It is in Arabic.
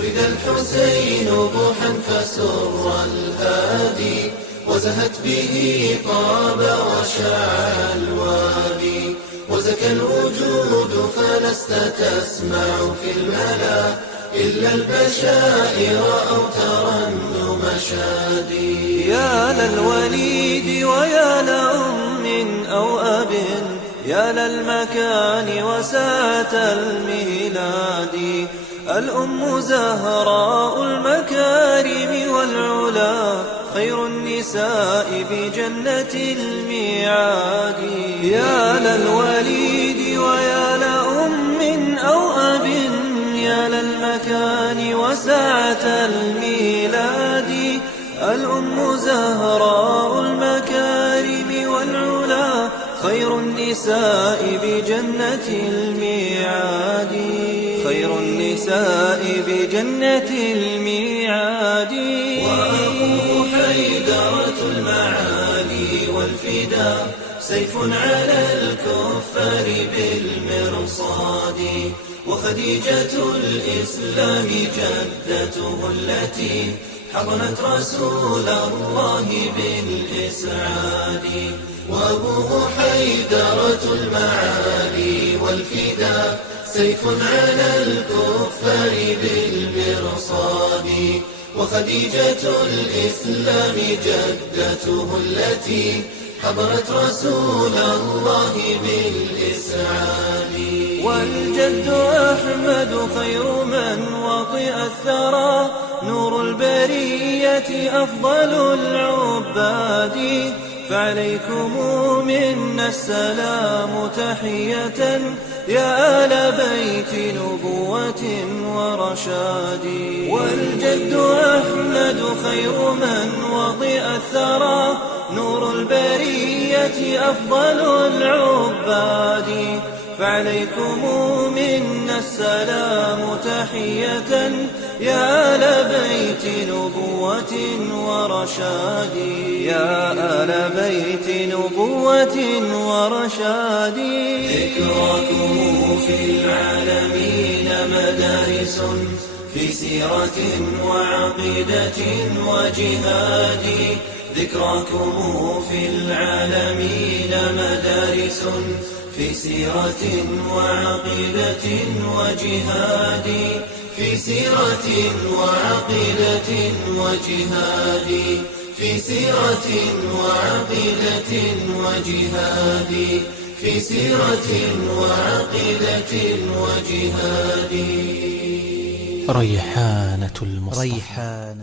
ولد الحسين بوحا فسر الهادي، وزهت به طاب وشاع الوادي، وزكى الوجود فلست تسمع في الملا إلا البشائر أو ترنم شادي. يا للوليد ويا لأم أو أب، يا للمكان وساعة الميلاد. الأم زهراء المكارم والعلا، خير النساء بجنة الميعاد. يا للوليد ويا لأم أو أب، يا للمكان وساعة الميلاد. الأم زهراء المكارم والعلا، خير النساء بجنة الميعاد. خير النساء بجنة الميعاد. وأبوه حيدرة المعالي والفدا، سيف على الكفار بالمرصاد. وخديجة الإسلام جدته التي حضنت رسول الله بالإسعاد. وأبوه حيدرة المعالي والفدا، سيف على الكفار بالمرصاد. وخديجة الإسلام جدته التي حضرت رسول الله بالإسعاد. والجد أحمد خير من وطئ الثرى، نور البرية أفضل العباد. فعليكم منا السلام تحية، يا آل بيت نبوة ورشاد. والجد أحمد خير من وطئ الثرى، نور البرية أفضل العباد. فعليكم منا السلام تحية، يا آل بيت نبوة ورشاد. يا آل بيت نبوة ورشاد. ذكراكم في العالمين مدارس، في سيرة وعقيدة وجهاد. ذكراكم في العالمين مدارس، في سيرة وعقيدة وجهاد. في سيرة وعقيدة وجهاد. في سيرة وعقيدة وجهاد. في سيرة وعقيدة وجهاد. ريحانة المصطفى.